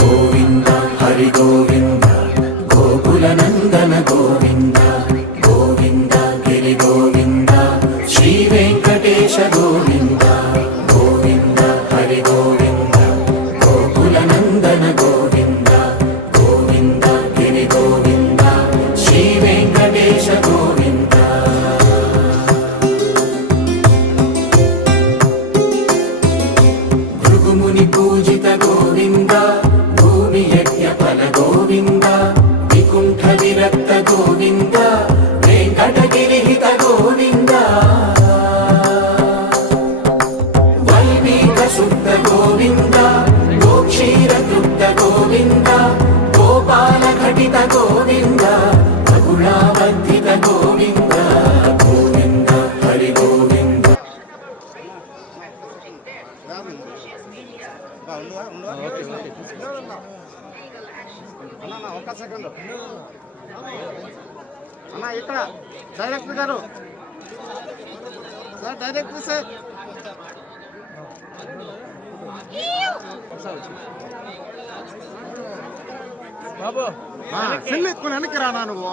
గోవింద హరి గోవింద గోకుల నందన గోవింద గోవింద గిరి గోవింద శ్రీ వెంకటేశ గోవింద గోవింద హరి గోవింద గోకుల నందన గోవింద గోవింద గిరి గోవింద శ్రీ వెంకటేశ గోవింద భృగుముని పూజిత గోవింద భూమి యజ్ఞ ఫల గోవింద వికుంఠ విరక్త గోవింద వెంకటగిరిహిత గోవింద వల్మీక శుద్ధ గోవింద గోక్షీర తృప్త గోవింద గోపాల ఘటిత గోవింద గుణావర్ధిత గోవింద గోవింద హరి గోవింద అన్న ఒక్క సెకండ్ అన్న ఇక్కడ డైరెక్టర్ గారు సార్ డైరెక్టర్ సార్ బాబు సెల్ ఎత్తుకుని వెనక్కి రానా నువ్వు